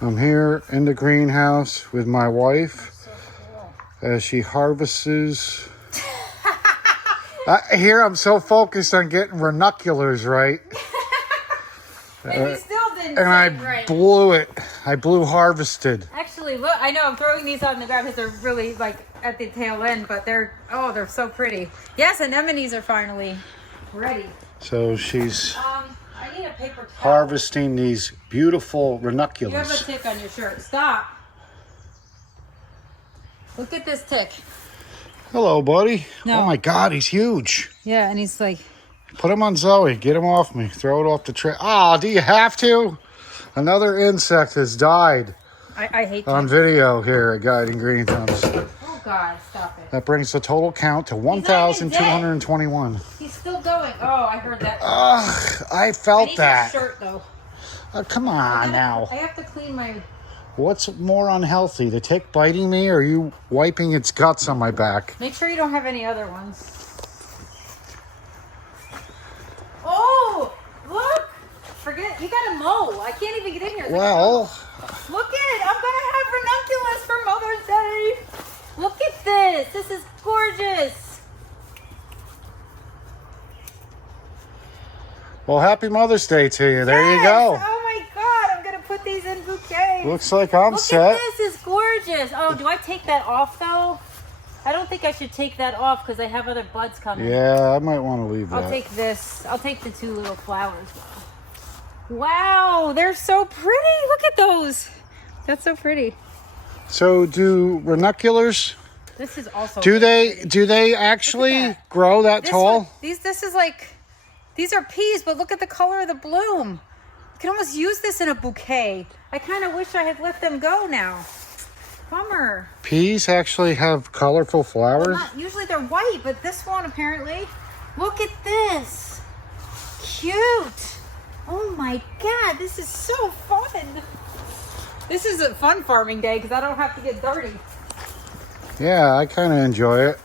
I'm here in the greenhouse with my wife So cool. as she harvests. Here I'm so focused on getting ranunculars right. And you still didn't And I say it right. blew it. I blew harvested. Actually, look, I know I'm throwing these on the ground because they're really like at the tail end, but they're so pretty. Yes, anemones are finally ready. So she's I need a paper towel. harvesting these beautiful You have a ranunculus. tick on your shirt. Stop. Look at this tick. Hello, buddy. No. Oh my God, he's huge. Yeah, and he's like, Put him on Zoe. Get him off me. Throw it off the tray. Ah, do you have to? Another insect has died I hate on ticks. video here at Guiding Green Thumbs. Oh God, stop it. That brings the total count to 1,221. He's still going. Oh, I heard that. Ugh, I I felt need that. your shirt though. Oh, come on now. I have to clean my. What's more unhealthy, the tick biting me or you wiping its guts on my back? Make sure you don't have any other ones. Oh, look! Forget you got a mow. I can't even get in here. Well, Look at it! I'm gonna have ranunculus for Mother's Day. Look at this. This is gorgeous. well, happy Mother's Day to you. There you Yes! go. Oh my God! I'm gonna put these in bouquets. Looks like I'm Look set. at this. It's gorgeous. Oh, do I take that off though? I don't think I should take that off because I have other buds coming. Yeah, I might want to leave that. I'll take this. I'll take the two little flowers. Wow, they're so pretty. Look at those. That's so pretty. So do ranunculars, This is also. do they actually that. grow that This tall? one- this is like, these are peas, but look at the color of the bloom. You can almost use this in a bouquet. I kind of wish I had let them go now. Bummer. Peas actually have colorful flowers? Usually they're white, but this one apparently. Look at this. Cute. Oh my God, this is so fun. This is a fun farming day because I don't have to get dirty. Yeah, I kind of enjoy it.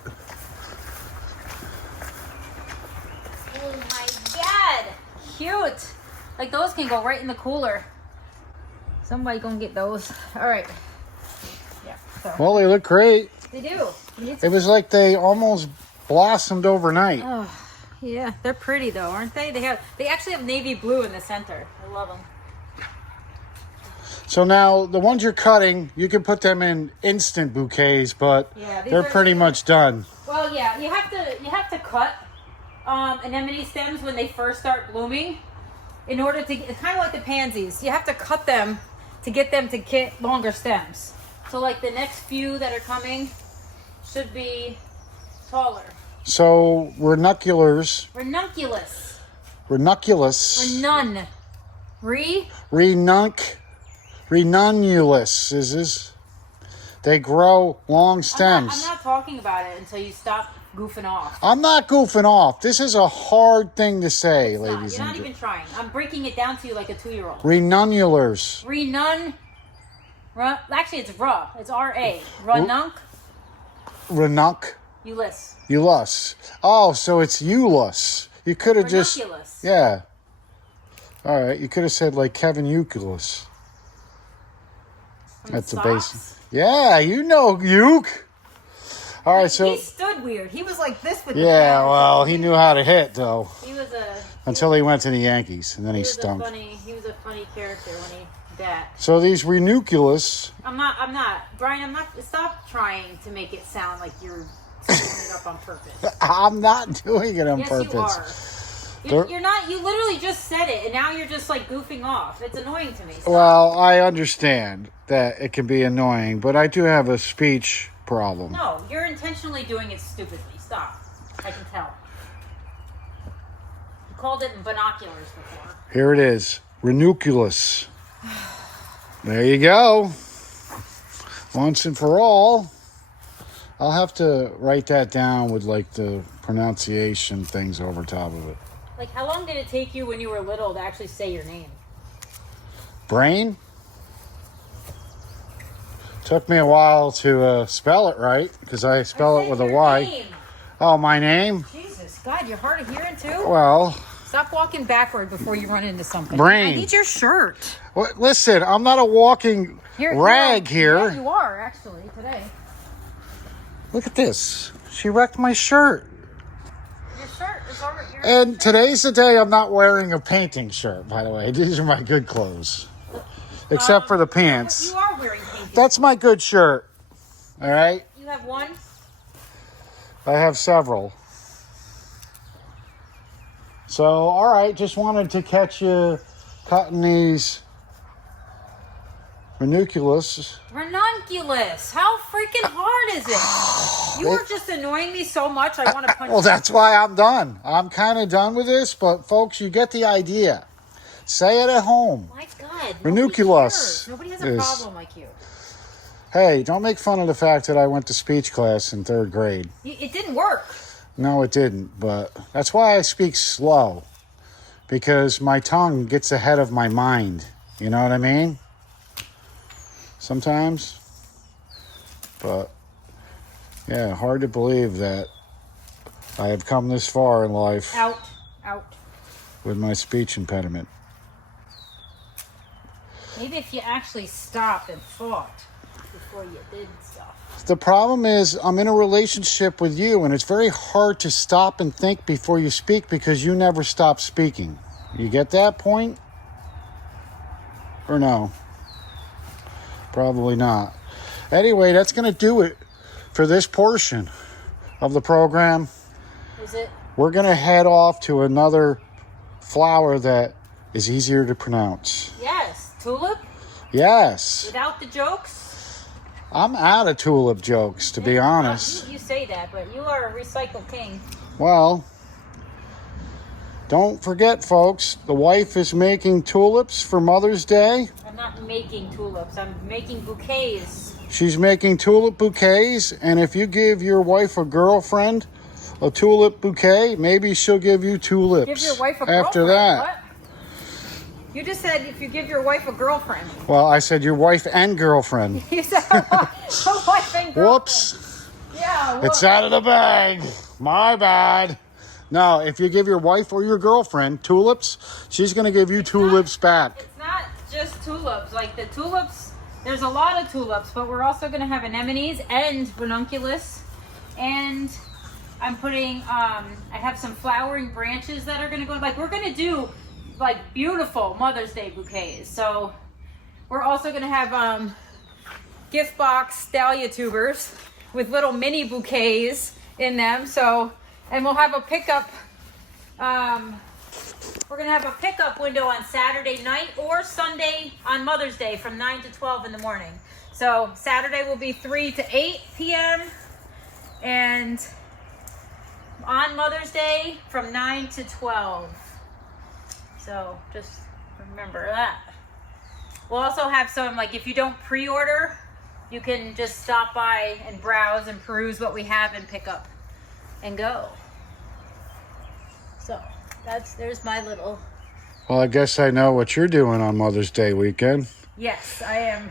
Oh my God. Cute. Like those can go right in the cooler. Somebody gonna get those. All right. Yeah. So Well, they look great. they do. It was like they almost blossomed overnight. Oh, yeah, they're pretty though, aren't they? They actually have navy blue in the center. I love them. So now the ones you're cutting, you can put them in instant bouquets, but Yeah, these they're are- pretty much done. Well, yeah, you have to cut anemone stems when they first start blooming, in order to. It's kind of like the pansies. You have to cut them to get them to get longer stems. So like the next few that are coming should be taller. So ranunculars, Ranunculus. ranunculus, Renun. renunculus is this? They grow long stems. I'm not talking about it until you stop goofing off. I'm not goofing off. This is a hard thing to say, You're ladies not and even gentlemen. trying. I'm breaking it down to you like a 2-year-old. Renunculars. Actually, it's ra. It's R-A. Ranunculus. Ranunculus. Oh, so it's Eulus. You could have just... Ranunculus. Yeah. All right. You could have said like Kevin Euculus. From That's the socks. base. Yeah, you know Uke. All right, so... He stood weird. He was like this with the Yeah, hands. well, he knew how to hit, though. He was a... Until he went to the Yankees, and then he He was a stunk. funny character when he did that. So these ranunculus... I'm not. Brian, stop trying to make it sound like you're screwing it up on purpose. I'm not doing it on Yes, purpose. you are. You're not. You literally just said it, and now you're just like goofing off. It's annoying to me. Stop. Well, I understand that it can be annoying, but I do have a speech problem. No, you're intentionally doing it stupidly. Stop. I can tell. You called it binoculars before. Here it is. Ranunculus. There you go. Once and for all. I'll have to write that down with like the pronunciation things over top of it. Like, how long did it take you when you were little to actually say your name? Brain? Took me a while to spell it right, because I spell it with a Y. Name. Oh, my name? Jesus, God, you're hard of hearing too? Well, Stop walking backward before you run into something. Brain. I need your shirt. Well, listen, I'm not a walking rag here. Yeah, you are actually today. Look at this. She wrecked my shirt. Your shirt is already. And today's the day I'm not wearing a painting shirt, by the way. These are my good clothes. Except for the pants. You are wearing painting. That's my good shirt. All right? You have one? I have several. So, all right, just wanted to catch you cutting these ranunculus. Ranunculus. How freaking hard is it? You are just annoying me so much. I want to punch Well, you. that's why I'm done. I'm kind of done with this, but folks, you get the idea. Say it at home. My God. Ranunculus. Nobody has a problem like you. Hey, don't make fun of the fact that I went to speech class in 3rd grade. It didn't work. No, it didn't, but that's why I speak slow. Because my tongue gets ahead of my mind. You know what I mean? Sometimes. But, yeah, hard to believe that I have come this far in life. Out. With my speech impediment. Maybe if you actually stopped and thought before you did stuff. The problem is I'm in a relationship with you, and it's very hard to stop and think before you speak because you never stop speaking. You get that point? Or no? Probably not. Anyway, that's going to do it for this portion of the program. Is it? We're going to head off to another flower that is easier to pronounce. Yes. Tulip? Yes. Without the jokes? I'm out of tulip jokes, to be honest. You say that, but you are a recycled king. Well, don't forget, folks, the wife is making tulips for Mother's Day. I'm not making tulips. I'm making bouquets. She's making tulip bouquets, and if you give your wife a girlfriend a tulip bouquet, maybe she'll give you tulips. Give your wife a after girlfriend? that. What? You just said if you give your wife a girlfriend. Well, I said your wife and girlfriend. You said a wife and girlfriend. Whoops. Yeah, whoops. It's out of the bag. My bad. No, if you give your wife or your girlfriend tulips, she's going to give you tulips back. It's not just tulips. Like the tulips, there's a lot of tulips, but we're also going to have anemones and ranunculus. And I'm putting, I have some flowering branches that are going to go, like we're going to do like beautiful Mother's Day bouquets. So we're also going to have gift box dahlia tubers with little mini bouquets in them. So, and we'll have a pickup, we're going to have a pickup window on Saturday night or Sunday on Mother's Day from 9 to 12 in the morning. So Saturday will be 3 to 8 p.m. and on Mother's Day from 9 to 12. So just remember that. We'll also have some, like if you don't pre-order, you can just stop by and browse and peruse what we have and pick up and go. So there's my little. Well, I guess I know what you're doing on Mother's Day weekend. Yes, I am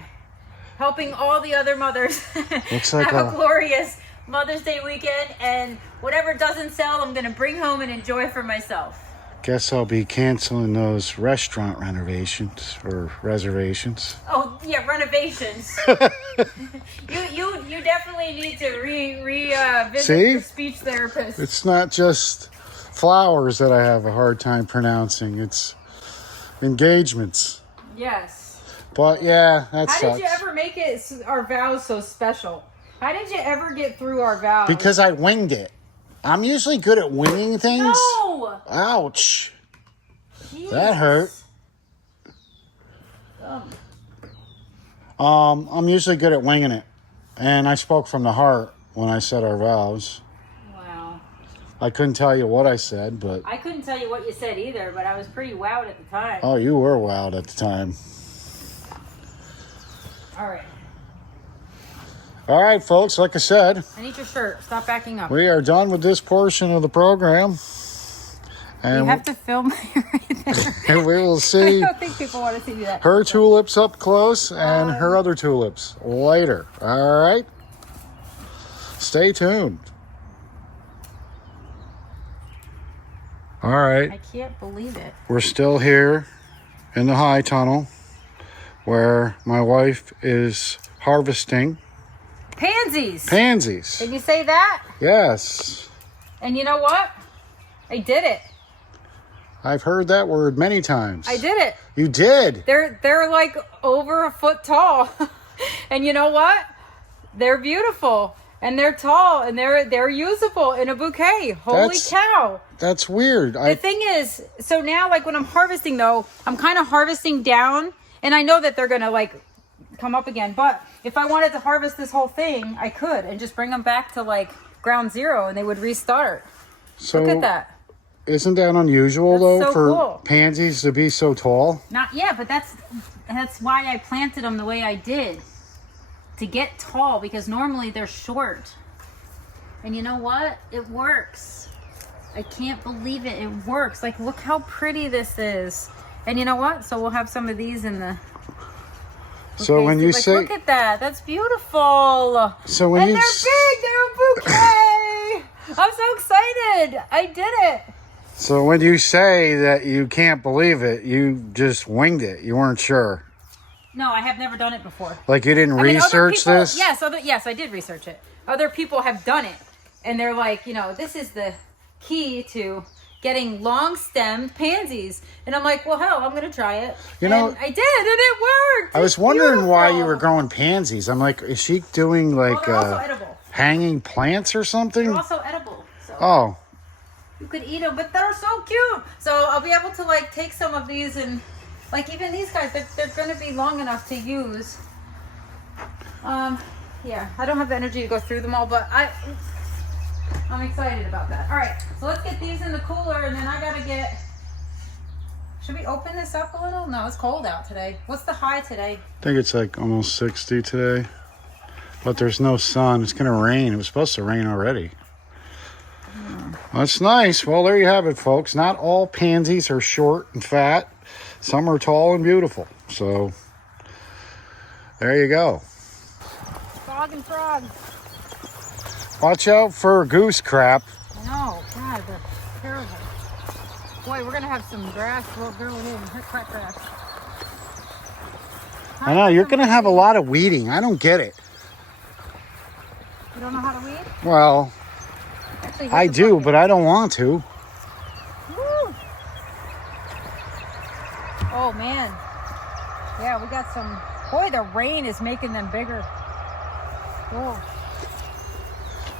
helping all the other mothers Looks like have a glorious Mother's Day weekend, and whatever doesn't sell, I'm going to bring home and enjoy for myself. Guess I'll be canceling those restaurant renovations or reservations. Oh yeah, renovations. you definitely need to revisit your speech therapist. It's not just flowers that I have a hard time pronouncing. It's engagements. Yes. But yeah, that How sucks. did you ever make our vows so special? How did you ever get through our vows? Because I winged it. I'm usually good at winging things. No! Ouch. Jeez. That hurt. I'm usually good at winging it. And I spoke from the heart when I said our vows. Wow. I couldn't tell you what I said, but... I couldn't tell you what you said either, but I was pretty wowed at the time. Oh, you were wowed at the time. All right. All right, folks, like I said, I need your shirt. Stop backing up. we are done with this portion of the program. And You have to film it right there. we will I see don't think people want to see that. her tulips up close and her other tulips later. All right? Stay tuned. All right. I can't believe it. We're still here in the high tunnel. where my wife is harvesting Pansies. pansies. Did you say that? Yes. And you know what? I did it. I've heard that word many times. I did it. You did. They're like over a foot tall. And you know what? They're beautiful. And they're tall. And they're usable in a bouquet. Holy cow. That's weird. The thing is, so now like when I'm harvesting though, I'm kind of harvesting down. And I know that they're going to like come up again. But if I wanted to harvest this whole thing, I could. And just bring them back to like ground zero. And they would restart. So, look at that. Isn't that unusual though so for cool. pansies to be so tall? Not yeah, but that's why I planted them the way I did. To get tall, because normally they're short. And you know what? It works. I can't believe it. It works. Like, look how pretty this is. And you know what? So we'll have some of these in the... So when you say... Look at that. That's beautiful. So when and they're big. They're a bouquet. I'm so excited. I did it. So when you say that you can't believe it, you just winged it. You weren't sure. No, I have never done it before. Like you didn't research this? Yes, I did research it. Other people have done it. And they're like, this is the key to getting long-stemmed pansies. And I'm like, well, hell, I'm going to try it. And I did, and it worked. I was wondering why you were growing pansies. I'm like, is she doing like they're also edible. Hanging plants or something? They're also edible. So oh. You could eat them, but they're so cute. So I'll be able to like take some of these and... Like even these guys, they're going to be long enough to use. Yeah, I don't have the energy to go through them all, but I'm excited about that. All right, so let's get these in the cooler, and then I got to get... Should we open this up a little? No, it's cold out today. What's the high today? I think it's like almost 60 today, but there's no sun. It's going to rain. It was supposed to rain already. That's nice. Well, there you have it, folks. Not all pansies are short and fat. Some are tall and beautiful. So, there you go. Frog and frog. Watch out for goose crap. I know. God, they're terrible. Boy, we're going to have some grass growing in. Crack grass. I know. You're going to have a lot of weeding. I don't get it. You don't know how to weed? Well, actually, I do, but I don't want to. Woo. Oh, man. Yeah, we got some... Boy, the rain is making them bigger. Oh.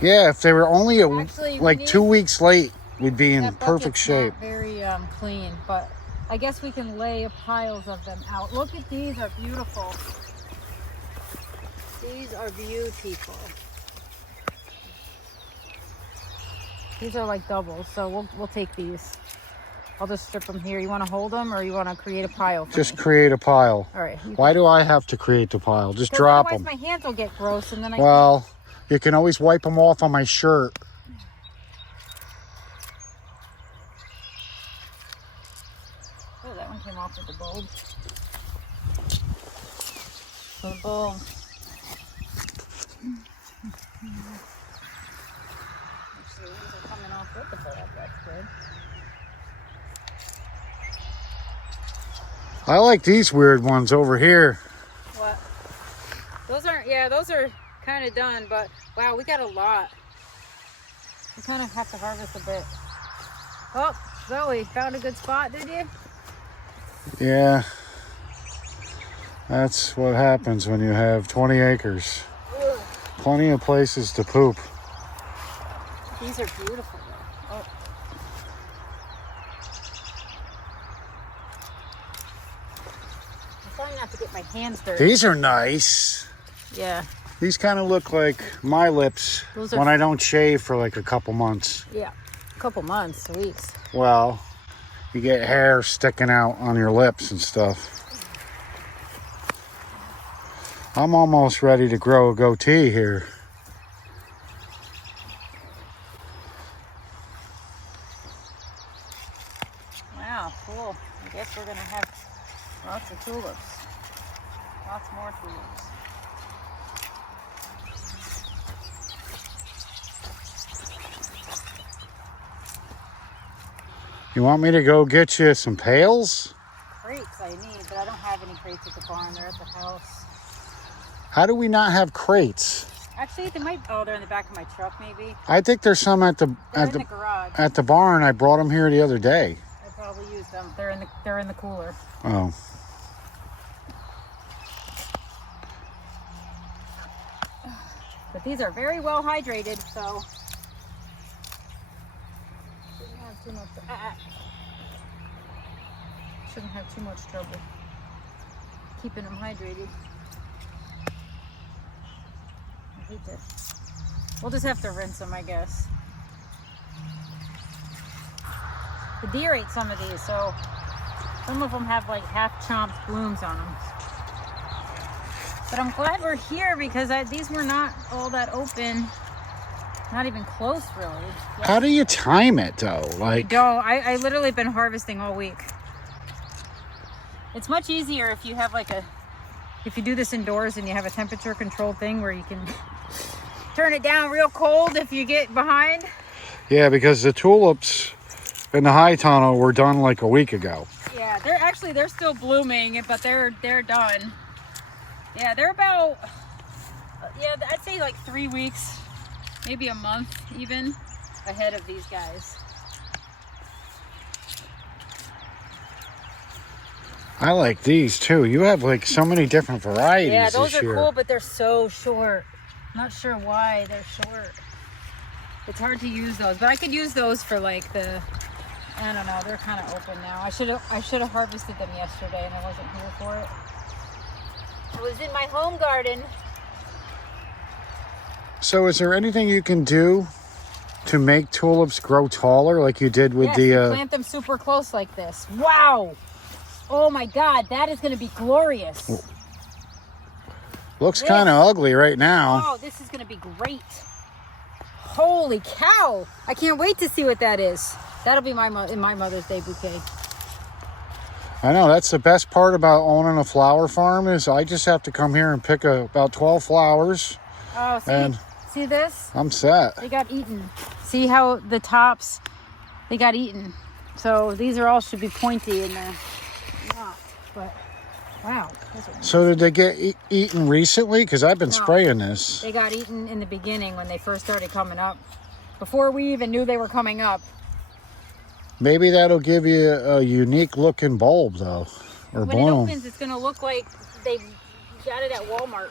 Yeah, if they were only Actually, 2 weeks late, we'd be in perfect shape. Not very clean, but I guess we can lay piles of them out. Look at these, are beautiful. These are beautiful. These are like doubles, so we'll take these. I'll just strip them here. You want to hold them, or you want to create a pile? Just create a pile. All right. Why do I have to create the pile? Just drop them. Otherwise my hands will get gross, and then Well, you can always wipe them off on my shirt. Oh, that one came off with the bulb. The bulb. Actually, these are coming off with the bulb. That's good. I like these weird ones over here. What? Those aren't, yeah, those are kind of done, but wow, we got a lot. We kind of have to harvest a bit. Oh, Zoe, found a good spot, did you? Yeah. That's what happens when you have 20 acres. Ugh. Plenty of places to poop. These are beautiful though. Oh. I'm trying not to get my hands dirty. These are nice. Yeah. These kind of look like my lips when I don't shave for like a couple months. Yeah. A couple months, weeks. Well, you get hair sticking out on your lips and stuff. I'm almost ready to grow a goatee here. Wow, cool. I guess we're going to have lots of tulips. Lots more tulips. You want me to go get you some pails? Crates I need, but I don't have any crates. crates at the barn. They're at the house. How do we not have crates? Actually, they might. Oh, they're in the back of my truck, maybe. I think there's some at the garage. At the barn. I brought them here the other day. I probably used them. They're in the cooler. Oh. But these are very well hydrated, so shouldn't have too much trouble keeping them hydrated. I hate this. We'll just have to rinse them, I guess. The deer ate some of these, so some of them have like half chomped blooms on them. But I'm glad we're here because these were not all that open. Not even close, really. Yeah. How do you time it, though? Like, I literally been harvesting all week. It's much easier if you have if you do this indoors and you have a temperature control thing where you can turn it down real cold if you get behind. Yeah, because the tulips in the high tunnel were done like a week ago. Yeah, they're still blooming, but they're done. Yeah, they're about, I'd say like 3 weeks, maybe a month even, ahead of these guys. I like these too. You have like so many different varieties. Yeah, those this are year. cool, but they're so short. Not sure why they're short. It's hard to use those, but I could use those for like I don't know, they're kind of open now. I should have harvested them yesterday and I wasn't here for it. I was in my home garden. So is there anything you can do to make tulips grow taller like you did with you plant them super close like this. Wow! Oh my God, that is going to be glorious. Looks kind of ugly right now. Oh, this is going to be great. Holy cow! I can't wait to see what that is. That'll be in my Mother's Day bouquet. I know, that's the best part about owning a flower farm is I just have to come here and pick about 12 flowers. Oh, see this? I'm set. They got eaten. See how the tops, they got eaten. So these all should be pointy and they're not. But wow. So did they get eaten recently? Because I've been spraying this. They got eaten in the beginning when they first started coming up. Before we even knew they were coming up. Maybe that'll give you a unique looking bulb though. Or when bloom. it opens, it's going to look like they got it at Walmart.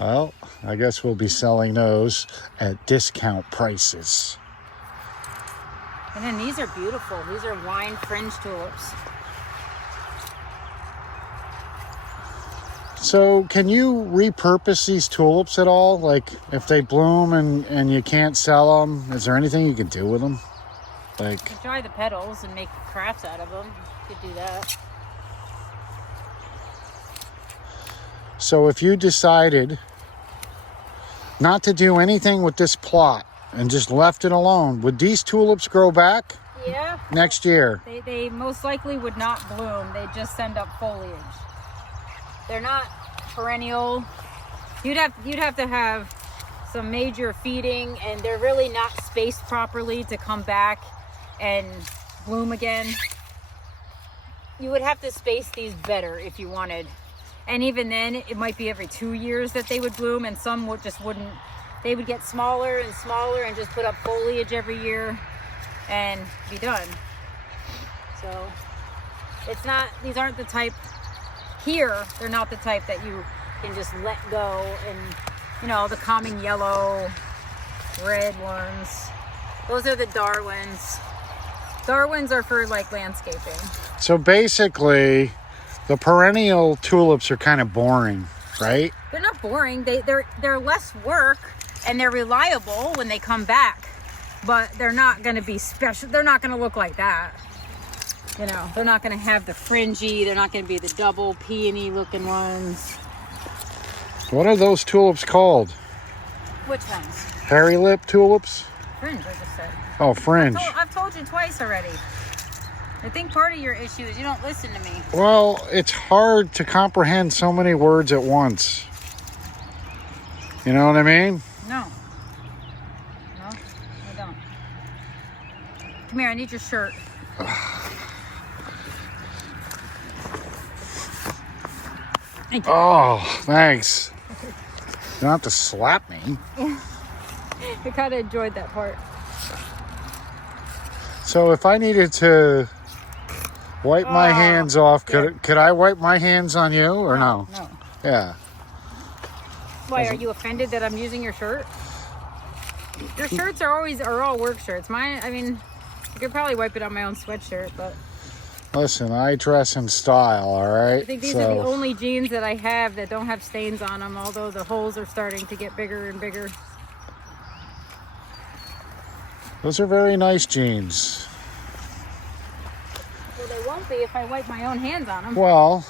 Well, I guess we'll be selling those at discount prices. And then these are beautiful. These are wine fringe tulips. So can you repurpose these tulips at all? Like if they bloom and you can't sell them, is there anything you can do with them? Like, you dry the petals and make crafts out of them. You could do that. so if you decided not to do anything with this plot and just left it alone, would these tulips grow back? Yeah. Next year? They most likely would not bloom. They just send up foliage. They're not perennial. You'd have to have some major feeding, and they're really not spaced properly to come back and bloom again. You would have to space these better if you wanted. And even then, it might be every 2 years that they would bloom, and some wouldn't. They would get smaller and smaller and just put up foliage every year and be done. So it's not, these aren't the type here, they're not the type that you can just let go and, you know, the common yellow, red ones. Those are the Darwins. Darwins are for like landscaping. So basically, the perennial tulips are kind of boring, right? They're not boring. They're less work and they're reliable when they come back. But they're not going to be special. They're not going to look like that. You know, they're not going to have the fringy. They're not going to be the double peony looking ones. What are those tulips called? Which ones? Hairy lip tulips? Fringe, I just said. Oh, fringe. I've told you twice already. I think part of your issue is you don't listen to me. Well, it's hard to comprehend so many words at once. You know what I mean? No. No, I don't. Come here, I need your shirt. Thank you. Oh, thanks. You don't have to slap me. I kind of enjoyed that part. So if I needed to wipe my hands off, could I wipe my hands on you or no? No. Yeah. Why, are you offended that I'm using your shirt? Your shirts are all work shirts. Mine, I mean, I could probably wipe it on my own sweatshirt, but Listen, I dress in style, all right? I think these are the only jeans that I have that don't have stains on them, although the holes are starting to get bigger and bigger. Those are very nice jeans. Well, they won't be if I wipe my own hands on them. Well,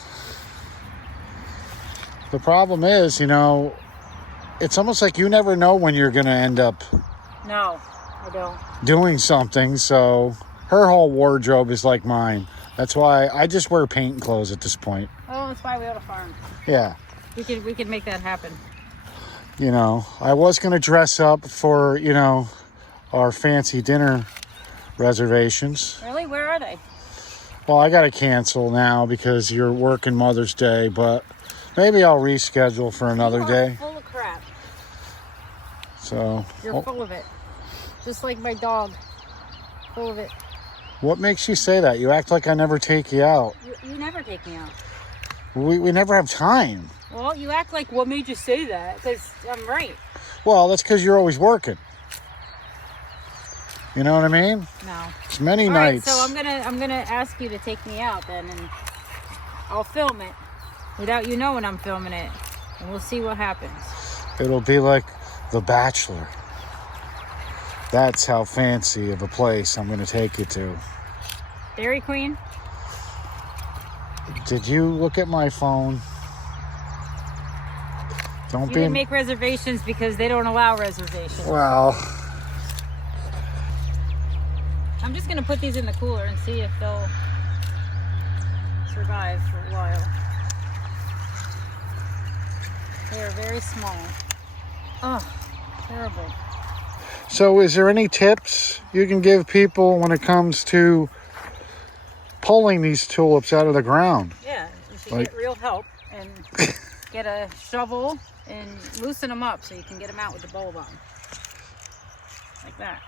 the problem is, you know, it's almost like you never know when you're going to end up No, I don't. doing something. So her whole wardrobe is like mine. That's why I just wear paint clothes at this point. Oh, that's why we have a farm. Yeah. We can make that happen. You know, I was going to dress up for, you know, our fancy dinner reservations. Really? Where are they? Well, I got to cancel now because you're working Mother's Day, but maybe I'll reschedule for another day. Full of crap. So You're full of it. Just like my dog. Full of it. what makes you say that? You act like I never take you out. You never take me out. We never have time. Well, you act like, what made you say that? Because I'm right. Well, that's because you're always working. You know what I mean? No. It's many All right, nights. so I'm gonna ask you to take me out then, and I'll film it without you knowing I'm filming it, and we'll see what happens. It'll be like The Bachelor. That's how fancy of a place I'm going to take you to. Dairy Queen? Did you look at my phone? Don't You be. didn't make reservations because they don't allow reservations. Well, I'm just gonna put these in the cooler and see if they'll survive for a while. They are very small. Oh, terrible. so is there any tips you can give people when it comes to pulling these tulips out of the ground? Yeah, you should Like- get real help and get a shovel and loosen them up so you can get them out with the bulb on. Like that.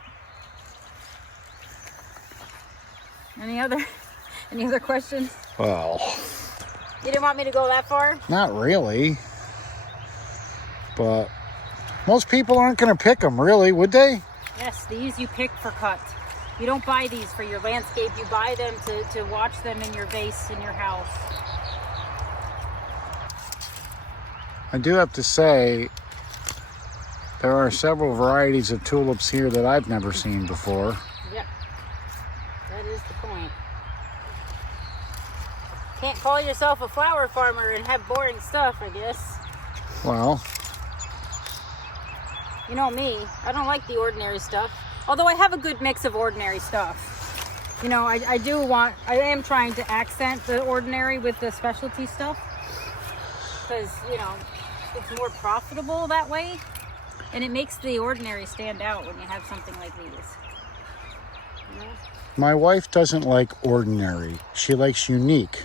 Any other questions? Well, You didn't want me to go that far? not really. But most people aren't going to pick them, really, would they? Yes, these you pick for cut. You don't buy these for your landscape. You buy them to watch them in your vase in your house. I do have to say, there are several varieties of tulips here that I've never seen before. Yep. That is the point. Can't call yourself a flower farmer and have boring stuff, I guess. Well, You know me, I don't like the ordinary stuff. Although I have a good mix of ordinary stuff. You know, I am trying to accent the ordinary with the specialty stuff. Because, you know, it's more profitable that way. And it makes the ordinary stand out when you have something like these. You know? my wife doesn't like ordinary. She likes unique.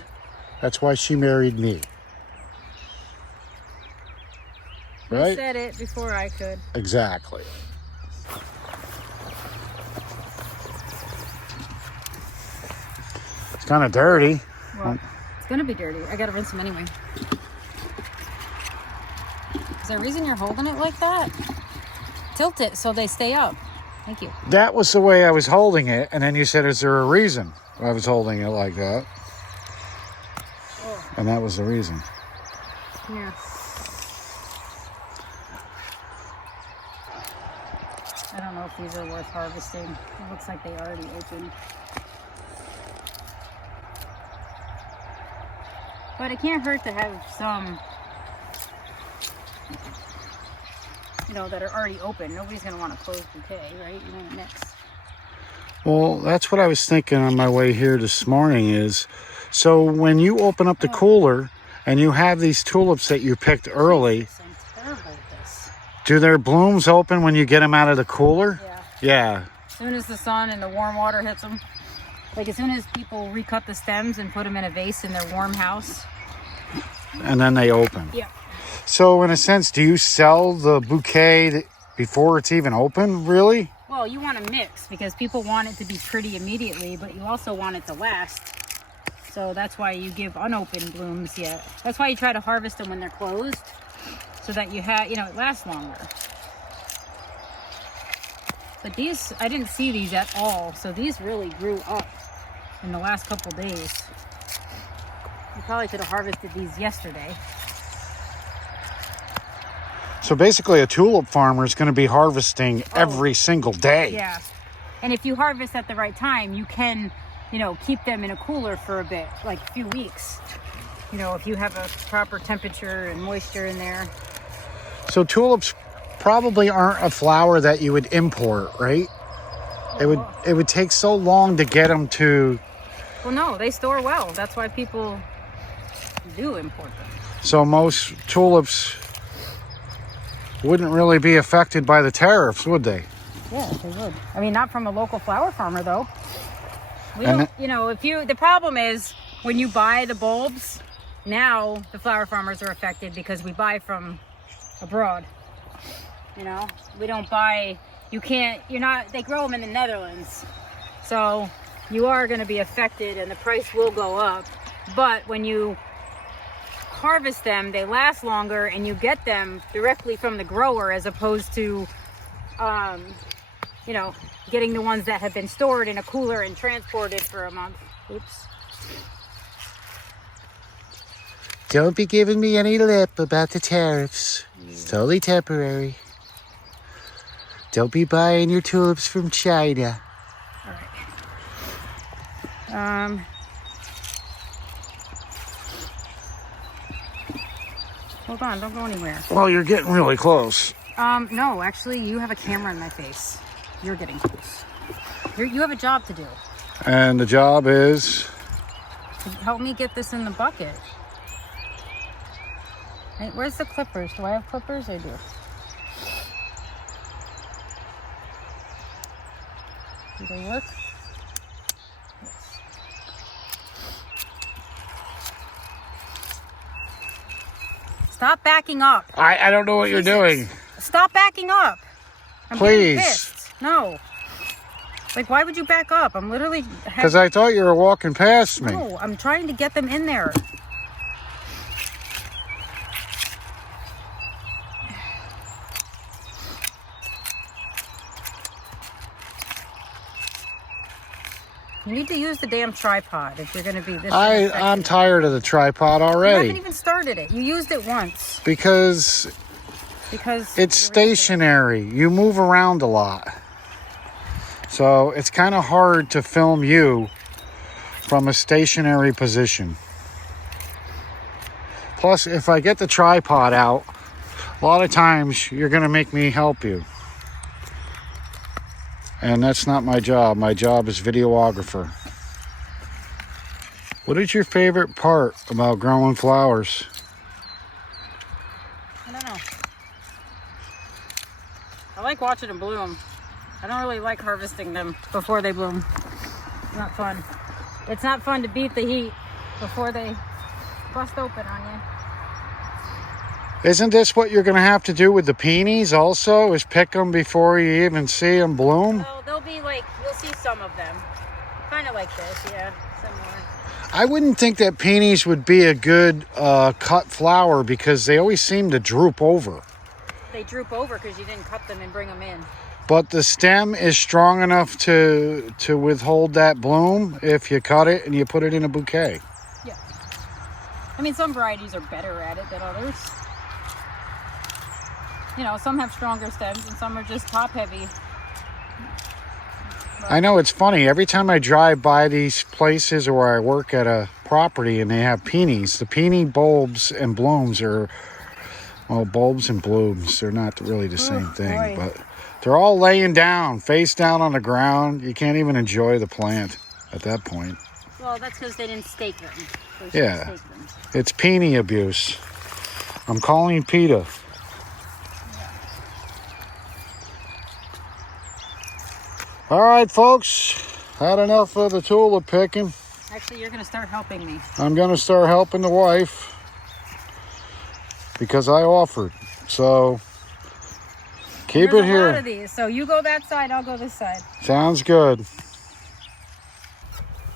That's why she married me. You Right? said it before I could. Exactly. It's kind of dirty. Well, it's gonna be dirty. I gotta rinse them anyway. Is there a reason you're holding it like that? Tilt it so they stay up. Thank you. That was the way I was holding it, and then you said, is there a reason I was holding it like that? Oh, And that was the reason. here. I don't know if these are worth harvesting. It looks like they already opened. But it can't hurt to have some, you know, that are already open. Nobody's going to want a closed bouquet, right? You want to mix. Well, that's what I was thinking on my way here this morning is, so when you open up the cooler and you have these tulips that you picked early, I'm terrible at this. do their blooms open when you get them out of the cooler? Yeah. Yeah. As soon as the sun and the warm water hits them, like as soon as people recut the stems and put them in a vase in their warm house, and then they open. Yeah. So in a sense, do you sell the bouquet before it's even open, really? Well, you want to mix because people want it to be pretty immediately, but you also want it to last. So that's why you give unopened blooms yet. That's why you try to harvest them when they're closed, so that you have, it lasts longer. But these, I didn't see these at all, so these really grew up in the last couple days. You probably could have harvested these yesterday. So basically a tulip farmer is going to be harvesting every single day. Yeah. And if you harvest at the right time, you can, keep them in a cooler for a bit, like a few weeks. If you have a proper temperature and moisture in there. So tulips probably aren't a flower that you would import, right? It would take so long to get them to... Well, no, they store well. That's why people do import them. So most tulips wouldn't really be affected by the tariffs, would they? Yeah, they would. I mean, not from a local flower farmer, though. We don't, the problem is when you buy the bulbs, now the flower farmers are affected because we buy from abroad. We don't buy, they grow them in the Netherlands. So you are going to be affected and the price will go up. But when you harvest them, they last longer and you get them directly from the grower as opposed to, getting the ones that have been stored in a cooler and transported for a month. Oops. Don't be giving me any lip about the tariffs. It's totally temporary. Don't be buying your tulips from China. All right. Hold on, don't go anywhere. Well, you're getting really close. No, actually, you have a camera in my face. You're getting close. You have a job to do. And the job is? Help me get this in the bucket. Hey, where's the clippers? Do I have clippers? I do. Do they work? Yes. Stop backing up. I don't know what you're doing. Stop backing up. I'm Please. getting pissed. No. Like, why would you back up? I'm literally... Because I thought you were walking past me. No, I'm trying to get them in there. You need to use the damn tripod if you're going to be this. I'm tired of the tripod already. You haven't even started it. You used it once. Because it's stationary. You move around a lot. So it's kind of hard to film you from a stationary position. Plus, if I get the tripod out, a lot of times you're going to make me help you. And that's not my job. My job is videographer. What is your favorite part about growing flowers? I don't know. I like watching them bloom. I don't really like harvesting them before they bloom. It's not fun. It's not fun to beat the heat before they bust open on you. Isn't this what you're going to have to do with the peonies also, is pick them before you even see them bloom? Well, they'll be like, you'll see some of them. Kind of like this, yeah, similar. I wouldn't think that peonies would be a good cut flower because they always seem to droop over. They droop over because you didn't cut them and bring them in. But the stem is strong enough to withhold that bloom if you cut it and you put it in a bouquet. Yeah. I mean, some varieties are better at it than others. Some have stronger stems and some are just top heavy. But I know, it's funny. Every time I drive by these places or I work at a property and they have peonies, the peony bulbs and blooms are, well, bulbs and blooms, they're not really the same thing. Boy. But they're all laying down, face down on the ground. You can't even enjoy the plant at that point. Well, that's because they didn't stake them. Yeah, it's peony abuse. I'm calling PETA. All right, folks, had enough of the tulip picking. Actually, you're going to start helping me. I'm going to start helping the wife. because I offered. So keep There's it a here. lot of these. So you go that side, I'll go this side. Sounds good.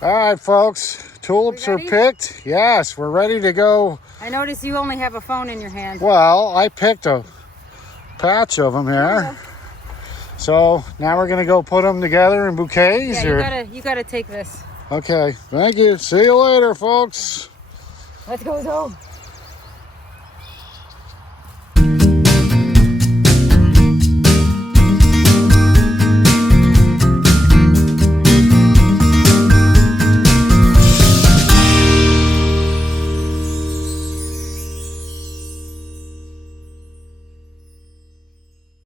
All right, folks. Tulips are ready? picked. Yes, we're ready to go. I notice you only have a phone in your hand. Well, I picked a patch of them here. So now we're gonna go put them together in bouquets. Yeah, you gotta take this. Okay, thank you. See you later, folks. Let's go.